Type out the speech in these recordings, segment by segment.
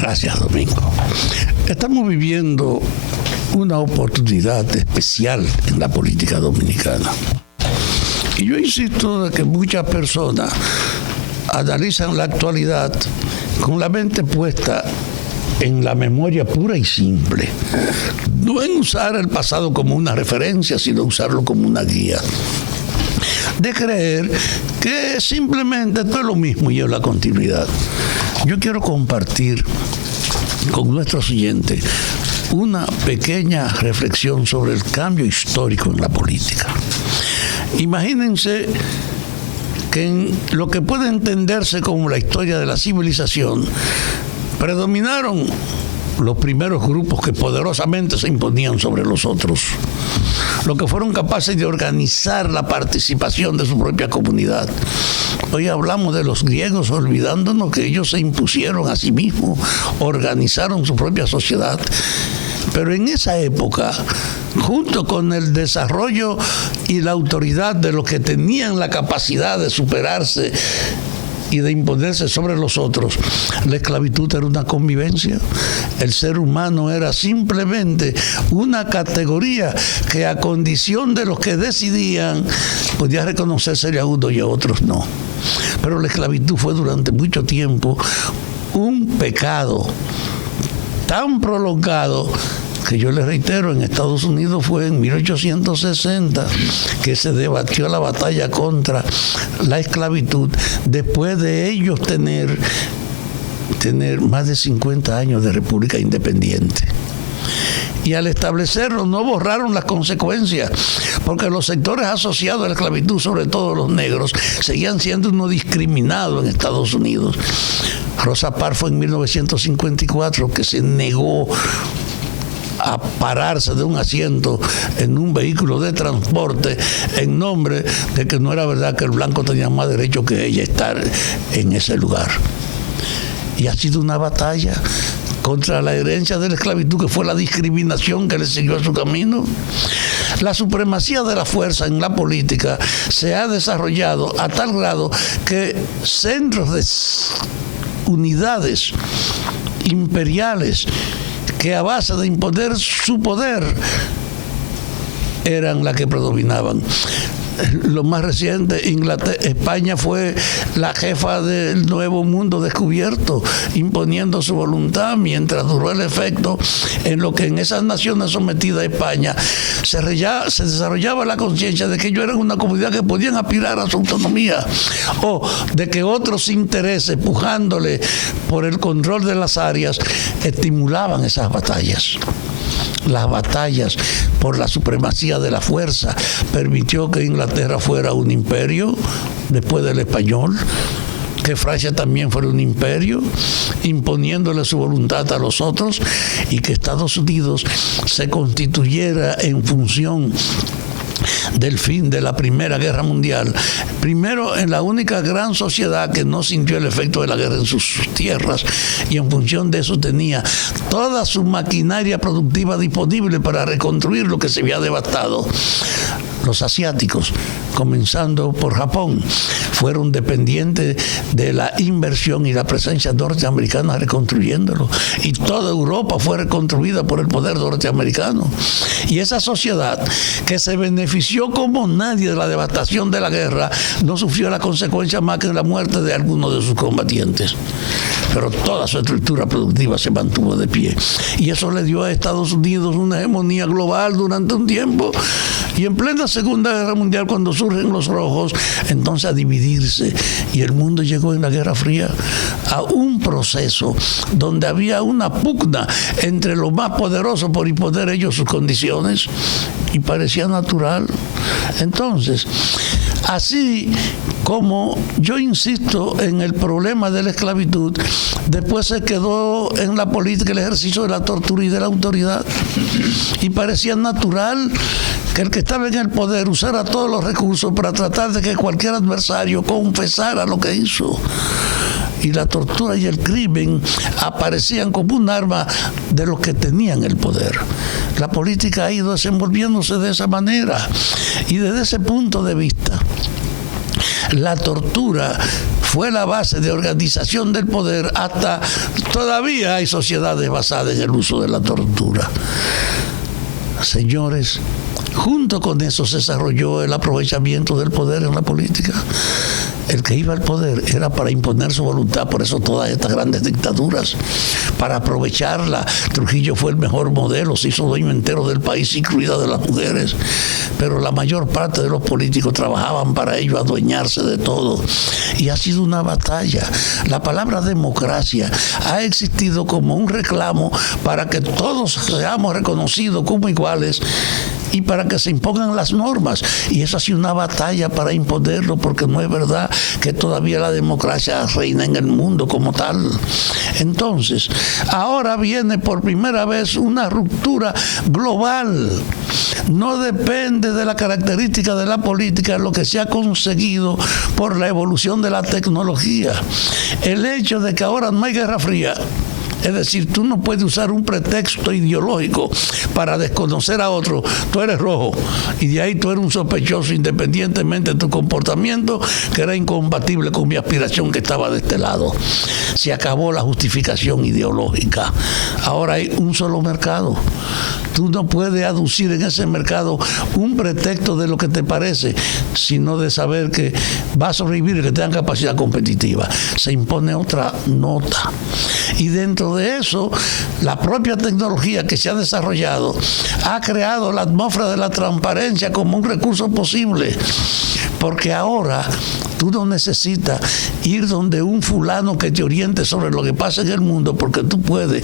Gracias, Domingo. Estamos viviendo una oportunidad especial en la política dominicana. Y yo insisto de que muchas personas analizan la actualidad con la mente puesta en la memoria pura y simple. No en usar el pasado como una referencia, sino usarlo como una guía. De creer que simplemente esto es lo mismo y es la continuidad. Yo quiero compartir con nuestros oyentes una pequeña reflexión sobre el cambio histórico en la política. Imagínense que en lo que puede entenderse como la historia de la civilización, predominaron los primeros grupos que poderosamente se imponían sobre los otros, los que fueron capaces de organizar la participación de su propia comunidad. Hoy hablamos de los griegos, olvidándonos que ellos se impusieron a sí mismos, organizaron su propia sociedad. Pero en esa época, junto con el desarrollo y la autoridad de los que tenían la capacidad de superarse y de imponerse sobre los otros, la esclavitud era una convivencia. El ser humano era simplemente una categoría que, a condición de los que decidían, podía reconocerse a uno y a otros no. Pero la esclavitud fue durante mucho tiempo un pecado tan prolongado que, yo les reitero, en Estados Unidos fue en 1860 que se debatió la batalla contra la esclavitud, después de ellos tener más de 50 años de república independiente. Y al establecerlo no borraron las consecuencias, porque los sectores asociados a la esclavitud, sobre todo los negros, seguían siendo uno discriminado en Estados Unidos. Rosa Parks fue en 1954 que se negó a pararse de un asiento en un vehículo de transporte en nombre de que no era verdad que el blanco tenía más derecho que ella estar en ese lugar. Y ha sido una batalla contra la herencia de la esclavitud, que fue la discriminación que le siguió a su camino. La supremacía de la fuerza en la política se ha desarrollado a tal grado que centros de unidades imperiales que, a base de imponer su poder, eran las que predominaban. Lo más reciente, España fue la jefa del nuevo mundo descubierto, imponiendo su voluntad, mientras duró el efecto en lo que en esas naciones sometidas a España se desarrollaba la conciencia de que ellos eran una comunidad que podían aspirar a su autonomía, o de que otros intereses, pujándole por el control de las áreas, estimulaban esas batallas. Las batallas por la supremacía de la fuerza permitió que Inglaterra fuera un imperio después del español, que Francia también fuera un imperio, imponiéndole su voluntad a los otros, y que Estados Unidos se constituyera en función del fin de la Primera Guerra Mundial, primero en la única gran sociedad que no sintió el efecto de la guerra en sus tierras, y en función de eso tenía toda su maquinaria productiva disponible para reconstruir lo que se había devastado. Los asiáticos, comenzando por Japón, fueron dependientes de la inversión y la presencia norteamericana reconstruyéndolo, y toda Europa fue reconstruida por el poder norteamericano. Y esa sociedad, que se benefició como nadie de la devastación de la guerra, no sufrió la consecuencia más que la muerte de algunos de sus combatientes, pero toda su estructura productiva se mantuvo de pie, y eso le dio a Estados Unidos una hegemonía global durante un tiempo. Y en plena Segunda Guerra Mundial, cuando surgen los rojos, entonces a dividirse, y el mundo llegó en la Guerra Fría a un proceso donde había una pugna entre los más poderosos por imponer ellos sus condiciones, y parecía natural. Entonces, así como yo insisto en el problema de la esclavitud, después se quedó en la política el ejercicio de la tortura y de la autoridad, y parecía natural que el que estaba en el poder usara todos los recursos para tratar de que cualquier adversario confesara lo que hizo. Y la tortura y el crimen aparecían como un arma de los que tenían el poder. La política ha ido desenvolviéndose de esa manera, y desde ese punto de vista, la tortura fue la base de organización del poder. Hasta todavía hay sociedades basadas en el uso de la tortura. Señores, junto con eso se desarrolló el aprovechamiento del poder en la política. El que iba al poder era para imponer su voluntad, por eso todas estas grandes dictaduras, para aprovecharla. Trujillo fue el mejor modelo, se hizo dueño entero del país, incluidas de las mujeres, pero la mayor parte de los políticos trabajaban para ello, adueñarse de todo. Y ha sido una batalla. La palabra democracia ha existido como un reclamo para que todos seamos reconocidos como iguales y para que se impongan las normas. Y eso ha sido una batalla para imponerlo, porque no es verdad que todavía la democracia reina en el mundo como tal. Entonces, ahora viene por primera vez una ruptura global. No depende de la característica de la política lo que se ha conseguido por la evolución de la tecnología. El hecho de que ahora no hay Guerra Fría, es decir, tú no puedes usar un pretexto ideológico para desconocer a otro. Tú eres rojo y de ahí tú eres un sospechoso, independientemente de tu comportamiento, que era incompatible con mi aspiración que estaba de este lado. Se acabó la justificación ideológica. Ahora hay un solo mercado. Tú no puedes aducir en ese mercado un pretexto de lo que te parece, sino de saber que va a sobrevivir y que tenga capacidad competitiva. Se impone otra nota. Y dentro de eso, la propia tecnología que se ha desarrollado ha creado la atmósfera de la transparencia como un recurso posible. Porque ahora tú no necesitas ir donde un fulano que te oriente sobre lo que pasa en el mundo, porque tú puedes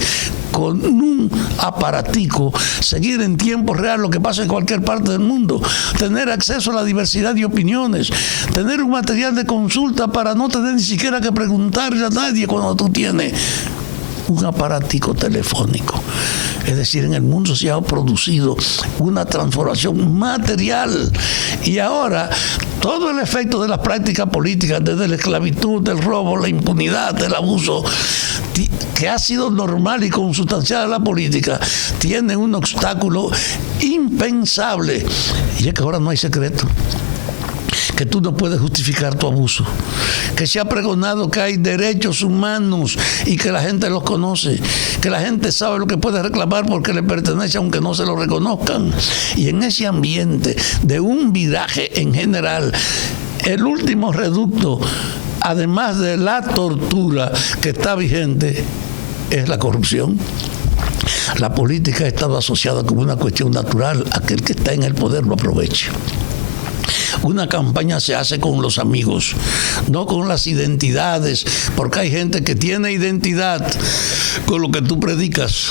con un aparatico seguir en tiempo real lo que pasa en cualquier parte del mundo, tener acceso a la diversidad de opiniones, tener un material de consulta para no tener ni siquiera que preguntarle a nadie cuando tú tienes un aparatico telefónico. Es decir, en el mundo se ha producido una transformación material y ahora todo el efecto de las prácticas políticas, desde la esclavitud, el robo, la impunidad, el abuso, que ha sido normal y consustancial a la política, tiene un obstáculo impensable, y es que ahora no hay secreto, que tú no puedes justificar tu abuso, que se ha pregonado que hay derechos humanos y que la gente los conoce, que la gente sabe lo que puede reclamar porque le pertenece aunque no se lo reconozcan. Y en ese ambiente de un viraje en general, el último reducto, además de la tortura que está vigente, es la corrupción. La política ha estado asociada como una cuestión natural. Aquel que está en el poder lo aprovecha. Una campaña se hace con los amigos, no con las identidades, porque hay gente que tiene identidad con lo que tú predicas,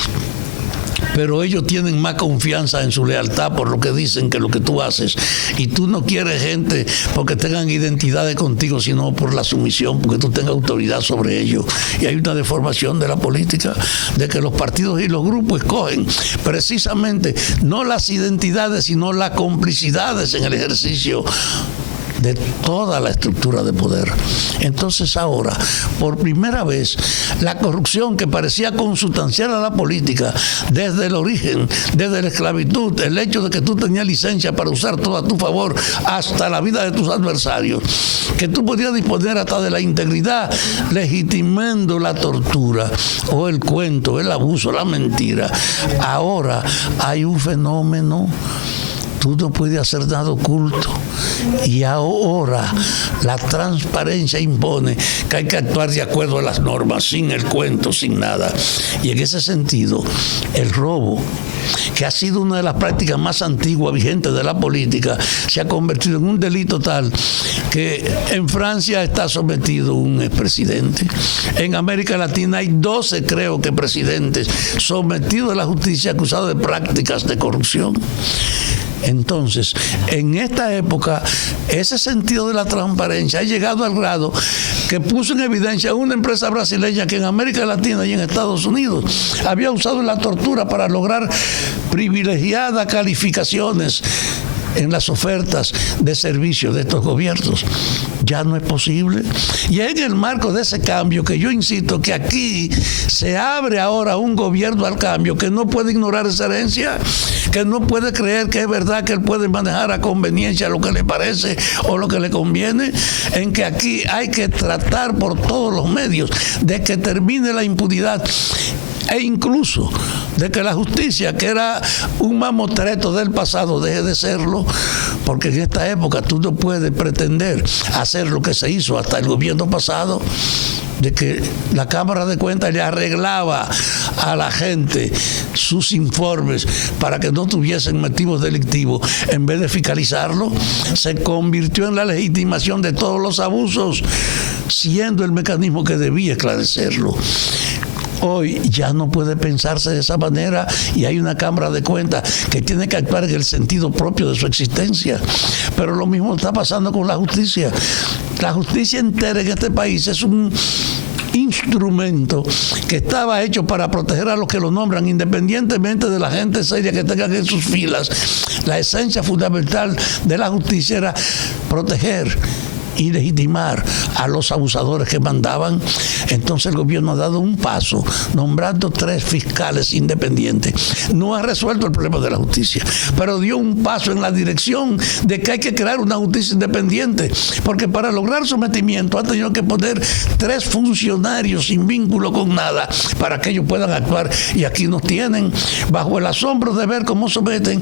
pero ellos tienen más confianza en su lealtad por lo que dicen que lo que tú haces. Y tú no quieres gente porque tengan identidades contigo, sino por la sumisión, porque tú tengas autoridad sobre ellos. Y hay una deformación de la política, de que los partidos y los grupos escogen precisamente no las identidades, sino las complicidades en el ejercicio de toda la estructura de poder. Entonces ahora, por primera vez, la corrupción que parecía consustancial a la política desde el origen, desde la esclavitud, el hecho de que tú tenías licencia para usar todo a tu favor hasta la vida de tus adversarios, que tú podías disponer hasta de la integridad, legitimando la tortura o el cuento, el abuso, la mentira. Ahora hay un fenómeno. Tú no puedes hacer nada oculto. Y ahora la transparencia impone que hay que actuar de acuerdo a las normas, sin el cuento, sin nada. Y en ese sentido, el robo, que ha sido una de las prácticas más antiguas vigentes de la política, se ha convertido en un delito tal que en Francia está sometido un expresidente. En América Latina hay 12, creo que, presidentes sometidos a la justicia acusados de prácticas de corrupción. Entonces, en esta época, ese sentido de la transparencia ha llegado al grado que puso en evidencia una empresa brasileña que en América Latina y en Estados Unidos había usado la tortura para lograr privilegiadas calificaciones en las ofertas de servicios de estos gobiernos. ya no es posible. Y es en el marco de ese cambio que yo insisto que aquí se abre ahora un gobierno al cambio que no puede ignorar esa herencia, que no puede creer que es verdad que él puede manejar a conveniencia lo que le parece o lo que le conviene, en que aquí hay que tratar por todos los medios de que termine la impunidad e incluso de que la justicia, que era un mamotreto del pasado, deje de serlo, porque en esta época tú no puedes pretender hacer lo que se hizo hasta el gobierno pasado, de que la Cámara de Cuentas le arreglaba a la gente sus informes para que no tuviesen motivos delictivos. En vez de fiscalizarlo, se convirtió en la legitimación de todos los abusos, siendo el mecanismo que debía esclarecerlo. Hoy ya no puede pensarse de esa manera y hay una Cámara de Cuentas que tiene que actuar en el sentido propio de su existencia. Pero lo mismo está pasando con la justicia. La justicia entera en este país es un instrumento que estaba hecho para proteger a los que lo nombran, independientemente de la gente seria que tengan en sus filas. La esencia fundamental de la justicia era proteger y legitimar a los abusadores que mandaban. Entonces el gobierno ha dado un paso nombrando 3 fiscales independientes. No ha resuelto el problema de la justicia, pero dio un paso en la dirección de que hay que crear una justicia independiente, porque para lograr sometimiento ha tenido que poner 3 funcionarios sin vínculo con nada para que ellos puedan actuar, y aquí nos tienen bajo el asombro de ver cómo someten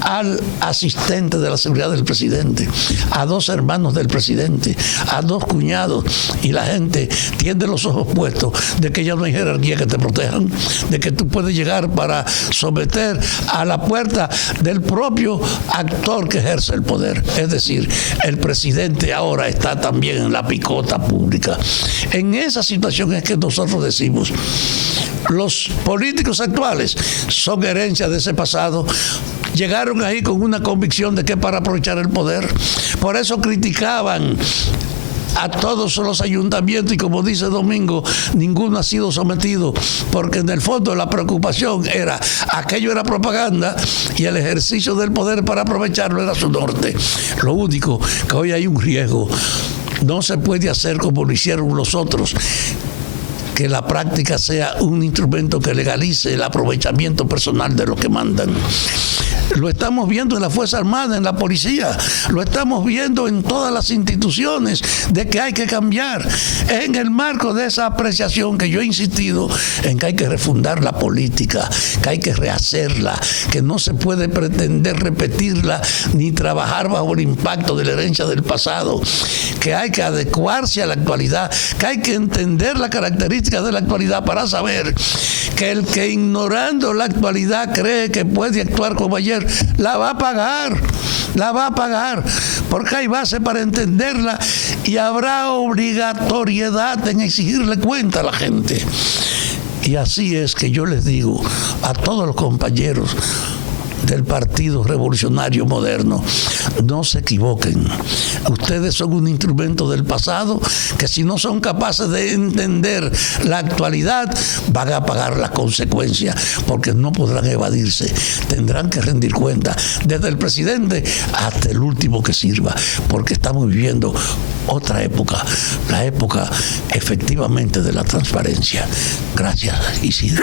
al asistente de la seguridad del presidente, a 2 hermanos del presidente, a 2 cuñados, y la gente tiene los ojos puestos de que ya no hay jerarquía que te protejan, de que tú puedes llegar para someter a la puerta del propio actor que ejerce el poder. Es decir, el presidente ahora está también en la picota pública. En esa situación es que nosotros decimos, los políticos actuales son herencia de ese pasado. Llegaron ahí con una convicción de que para aprovechar el poder. Por eso criticaban a todos los ayuntamientos y, como dice Domingo, ninguno ha sido sometido, porque en el fondo la preocupación era, aquello era propaganda y el ejercicio del poder para aprovecharlo era su norte. Lo único que hoy hay un riesgo, no se puede hacer como lo hicieron los otros, que la práctica sea un instrumento que legalice el aprovechamiento personal de los que mandan. Lo estamos viendo en la Fuerza Armada, en la policía, lo estamos viendo en todas las instituciones, de que hay que cambiar. En el marco de esa apreciación que yo he insistido en que hay que refundar la política, que hay que rehacerla, que no se puede pretender repetirla ni trabajar bajo el impacto de la herencia del pasado, que hay que adecuarse a la actualidad, que hay que entender las características de la actualidad para saber que el que ignorando la actualidad cree que puede actuar como ayer, la va a pagar, porque hay base para entenderla y habrá obligatoriedad en exigirle cuenta a la gente. Y así es que yo les digo a todos los compañeros del Partido Revolucionario Moderno, no se equivoquen. Ustedes son un instrumento del pasado que, si no son capaces de entender la actualidad, van a pagar las consecuencias, porque no podrán evadirse. Tendrán que rendir cuenta, desde el presidente hasta el último que sirva, porque estamos viviendo otra época, la época efectivamente de la transparencia. Gracias, Isidro.